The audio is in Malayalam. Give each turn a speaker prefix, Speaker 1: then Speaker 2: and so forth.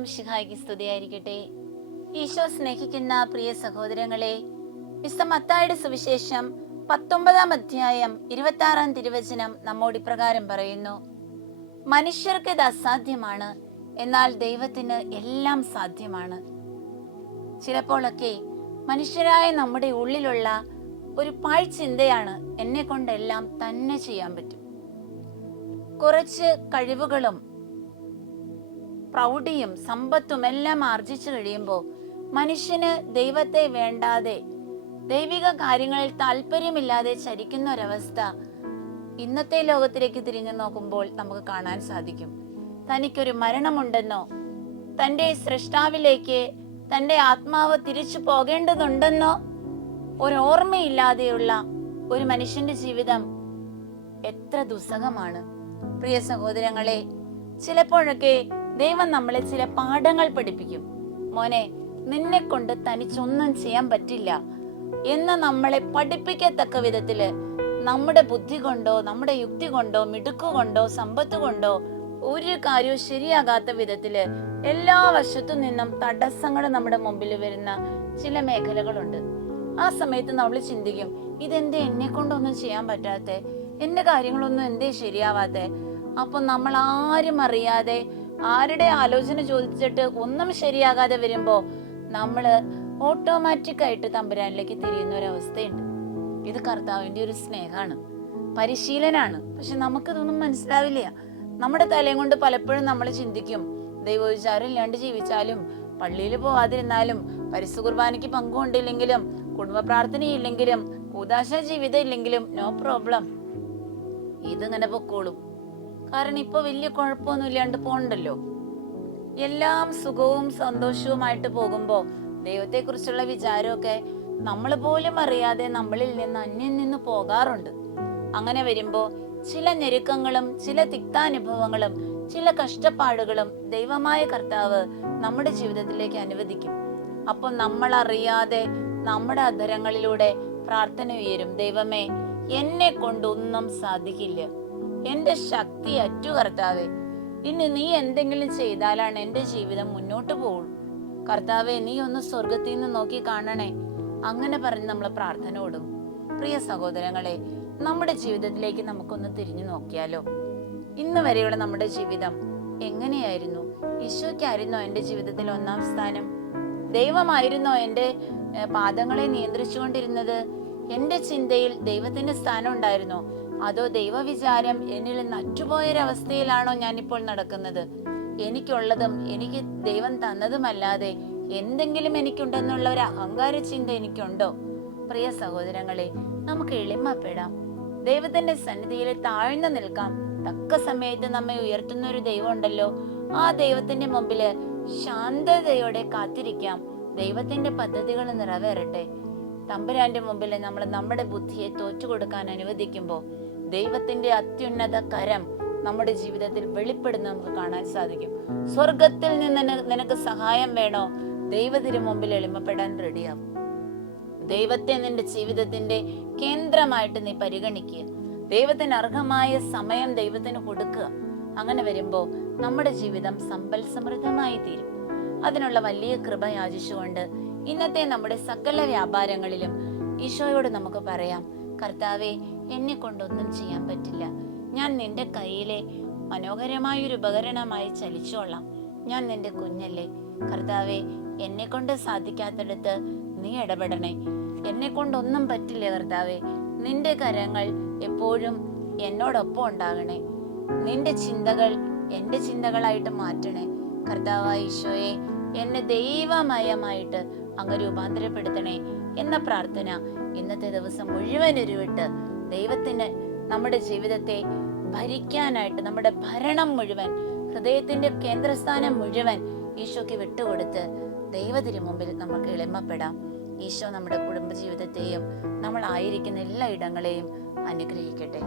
Speaker 1: ഈശോ ശിഹായിക്ക് സ്തുതിയായിരിക്കട്ടെ ഈശോ സ്നേഹിക്കുന്ന പ്രിയ സഹോദരങ്ങളെ വിശുദ്ധ മത്തായുടെ സുവിശേഷം പത്തൊമ്പതാം അധ്യായം ഇരുപത്തി ആറാം തിരുവചനം നമ്മോട് ഇപ്രകാരം പറയുന്നു. മനുഷ്യർക്ക് ഇത് അസാധ്യമാണ് എന്നാൽ ദൈവത്തിന് എല്ലാം സാധ്യമാണ്. ചിലപ്പോഴൊക്കെ മനുഷ്യരായ നമ്മുടെ ഉള്ളിലുള്ള ഒരു പാഴ് ചിന്തയാണ് എന്നെ കൊണ്ടെല്ലാം തന്നെ ചെയ്യാൻ പറ്റും. കുറച്ച് കഴിവുകളും പ്രൗഢിയും സമ്പത്തും എല്ലാം ആർജിച്ചു കഴിയുമ്പോൾ മനുഷ്യന് ദൈവത്തെ വേണ്ടാതെ ദൈവിക കാര്യങ്ങളിൽ താല്പര്യമില്ലാതെ ചരിക്കുന്ന ഒരവസ്ഥ ഇന്നത്തെ ലോകത്തിലേക്ക് തിരിഞ്ഞു നോക്കുമ്പോൾ നമുക്ക് കാണാൻ സാധിക്കും. തനിക്കൊരു മരണമുണ്ടെന്നോ തന്റെ സൃഷ്ടാവിലേക്ക് തന്റെ ആത്മാവ് തിരിച്ചു പോകേണ്ടതുണ്ടെന്നോ ഒരു ഓർമ്മയില്ലാതെയുള്ള ഒരു മനുഷ്യന്റെ ജീവിതം എത്ര ദുസ്സഹമാണ്. പ്രിയ സഹോദരങ്ങളെ ചിലപ്പോഴൊക്കെ ദൈവം നമ്മളെ ചില പാഠങ്ങൾ പഠിപ്പിക്കും. മോനെ നിന്നെ കൊണ്ട് തനിച്ചൊന്നും ചെയ്യാൻ പറ്റില്ല. എന്ന് നമ്മളെ പഠിപ്പിക്കത്തക്ക വിധത്തിൽ നമ്മുടെ ബുദ്ധി കൊണ്ടോ നമ്മുടെ യുക്തി കൊണ്ടോ മിടുക്ക് കൊണ്ടോ സമ്പത്ത് കൊണ്ടോ ഒരു കാര്യവും ശരിയാകാത്ത വിധത്തിൽ എല്ലാ വശത്തു നിന്നും തടസ്സങ്ങൾ നമ്മുടെ മുമ്പിൽ വരുന്ന ചില മേഖലകളുണ്ട്. ആ സമയത്ത് നമ്മൾ ചിന്തിക്കും ഇതെന്തേ എന്നെ കൊണ്ടൊന്നും ചെയ്യാൻ പറ്റാത്തെ? എന്റെ കാര്യങ്ങളൊന്നും എന്തേ ശരിയാവാത്തെ? അപ്പൊ നമ്മൾ ആരും അറിയാതെ ആരുടെ ആലോചന ചോദിച്ചിട്ട് ഒന്നും ശരിയാകാതെ വരുമ്പോ നമ്മൾ ഓട്ടോമാറ്റിക് ആയിട്ട് തമ്പുരാനിലേക്ക് തിരിയുന്ന ഒരു അവസ്ഥയുണ്ട് ഇത് കർത്താവിന്റെ ഒരു സ്നേഹമാണ്. പരിശീലനാണ്. പക്ഷെ നമുക്കിതൊന്നും മനസ്സിലാവില്ല. നമ്മുടെ തലയും കൊണ്ട് പലപ്പോഴും നമ്മൾ ചിന്തിക്കും ദൈവവിചാരം ഇല്ലാണ്ട് ജീവിച്ചാലും പള്ളിയിൽ പോവാതിരുന്നാലും പരിശു കുർബാനയ്ക്ക് പങ്കുകൊണ്ടില്ലെങ്കിലും കുടുംബ പ്രാർത്ഥനയില്ലെങ്കിലും കൂതാശ ജീവിതം ഇല്ലെങ്കിലും നോ പ്രോബ്ലം ഇതിങ്ങനെ പൊക്കോളും. കാരണം ഇപ്പൊ വലിയ കുഴപ്പമൊന്നും ഇല്ലാണ്ട് പോണ്ടല്ലോ എല്ലാം സുഖവും സന്തോഷവുമായിട്ട് പോകുമ്പോ ദൈവത്തെ കുറിച്ചുള്ള വിചാരമൊക്കെ നമ്മൾ പോലും അറിയാതെ നമ്മളിൽ നിന്ന് അന്യം നിന്ന് പോകാറുണ്ട്. അങ്ങനെ വരുമ്പോ ചില ഞെരുക്കങ്ങളും ചില തിക്താനുഭവങ്ങളും ചില കഷ്ടപ്പാടുകളും ദൈവമായ കർത്താവ് നമ്മുടെ ജീവിതത്തിലേക്ക് അനുവദിക്കും. അപ്പൊ നമ്മൾ അറിയാതെ നമ്മുടെ അധരങ്ങളിലൂടെ പ്രാർത്ഥന ഉയരും ദൈവമേ എന്നെ കൊണ്ടൊന്നും സാധിക്കില്ല. എന്റെ ശക്തി അറ്റു കർത്താവെ ഇനി നീ എന്തെങ്കിലും ചെയ്താലാണ് എന്റെ ജീവിതം മുന്നോട്ട് പോകുള്ളൂ കർത്താവെ നീ ഒന്ന് സ്വർഗത്തിൽ നിന്ന് നോക്കി കാണണേ. അങ്ങനെ പറഞ്ഞ് നമ്മൾ പ്രാർത്ഥന ഓടും. പ്രിയ സഹോദരങ്ങളെ നമ്മുടെ ജീവിതത്തിലേക്ക് നമുക്കൊന്ന് തിരിഞ്ഞു നോക്കിയാലോ? ഇന്ന് വരെയുള്ള നമ്മുടെ ജീവിതം എങ്ങനെയായിരുന്നു? ഈശോയ്ക്കായിരുന്നോ എന്റെ ജീവിതത്തിൽ ഒന്നാം സ്ഥാനം? ദൈവമായിരുന്നോ എന്റെ പാദങ്ങളെ നിയന്ത്രിച്ചുകൊണ്ടിരുന്നത്? എന്റെ ചിന്തയിൽ ദൈവത്തിന്റെ സ്ഥാനം ഉണ്ടായിരുന്നോ? അതോ ദൈവവിചാരം എന്നിൽ നറ്റുപോയൊരവസ്ഥയിലാണോ ഞാനിപ്പോൾ നടക്കുന്നത്? എനിക്കുള്ളതും എനിക്ക് ദൈവം തന്നതുമല്ലാതെ എന്തെങ്കിലും എനിക്കുണ്ടെന്നുള്ള ഒരു അഹങ്കാര ചിന്ത എനിക്കുണ്ടോ? പ്രിയ സഹോദരങ്ങളെ നമുക്ക് എളിമപ്പെടാം. ദൈവത്തിന്റെ സന്നിധിയിൽ താഴ്ന്നു നിൽക്കാം. തക്ക സമയത്ത് നമ്മെ ഉയർത്തുന്ന ഒരു ദൈവം ഉണ്ടല്ലോ ആ ദൈവത്തിന്റെ മുമ്പിൽ ശാന്തതയോടെ കാത്തിരിക്കാം. ദൈവത്തിന്റെ പദ്ധതികൾ നിറവേറട്ടെ. തമ്പുരാന്റെ മുമ്പിൽ നമ്മൾ നമ്മുടെ ബുദ്ധിയെ തോറ്റുകൊടുക്കാൻ അനുവദിക്കുമ്പോൾ ദൈവത്തിന്റെ അത്യുന്നത കരം നമ്മുടെ ജീവിതത്തിൽ വെളിപ്പെടുന്ന നമുക്ക് കാണാൻ സാധിക്കും. സ്വർഗത്തിൽ നിന്ന് നിനക്ക് സഹായം വേണോ? ദൈവത്തിന് മുമ്പിൽ എളിമപ്പെടാൻ റെഡിയാവും. ദൈവത്തെ നിന്റെ ജീവിതത്തിന്റെ കേന്ദ്രമായിട്ട് നീ പരിഗണിക്കുക. ദൈവത്തിന് അർഹമായ സമയം ദൈവത്തിന് കൊടുക്കുക. അങ്ങനെ വരുമ്പോൾ നമ്മുടെ ജീവിതം സമ്പൽ സമൃദ്ധമായി തീരും. അതിനുള്ള വലിയ കൃപ യാചിച്ചുകൊണ്ട് ഇന്നത്തെ നമ്മുടെ സകല വ്യാപാരങ്ങളിലും ഈശോയോട് നമുക്ക് പറയാം. കർത്താവെ എന്നെ കൊണ്ടൊന്നും ചെയ്യാൻ പറ്റില്ല. ഞാൻ നിന്റെ കയ്യിലെ മനോഹരമായൊരു ഉപകരണമായി ചലിച്ചോളാം. ഞാൻ നിന്റെ കുഞ്ഞല്ലേ. കർത്താവെ എന്നെ കൊണ്ട് സാധിക്കാത്തടത്ത് നീ ഇടപെടണേ. എന്നെ കൊണ്ടൊന്നും പറ്റില്ല കർത്താവെ. നിന്റെ കരങ്ങൾ എപ്പോഴും എന്നോടൊപ്പം ഉണ്ടാകണേ. നിന്റെ ചിന്തകൾ എന്റെ ചിന്തകളായിട്ട് മാറ്റണേ. കർത്താവായ ഈശോയെ എന്നെ ദൈവമയമായിട്ട് അങ്ങ് രൂപാന്തരപ്പെടുത്തണേ എന്ന പ്രാർത്ഥന ഇന്നത്തെ ദിവസം മുഴുവൻ ഉരുവിട്ട് ദൈവത്തിന് നമ്മുടെ ജീവിതത്തെ ഭരിക്കാനായിട്ട് നമ്മുടെ ഭരണം മുഴുവൻ ഹൃദയത്തിന്റെ കേന്ദ്രസ്ഥാനം മുഴുവൻ ഈശോയ്ക്ക് വിട്ടുകൊടുത്ത് ദൈവത്തിന് മുമ്പിൽ നമുക്ക് എളിമപ്പെടാം. ഈശോ നമ്മുടെ കുടുംബജീവിതത്തെയും നമ്മൾ ആയിരിക്കുന്ന എല്ലാ ഇടങ്ങളെയും അനുഗ്രഹിക്കട്ടെ.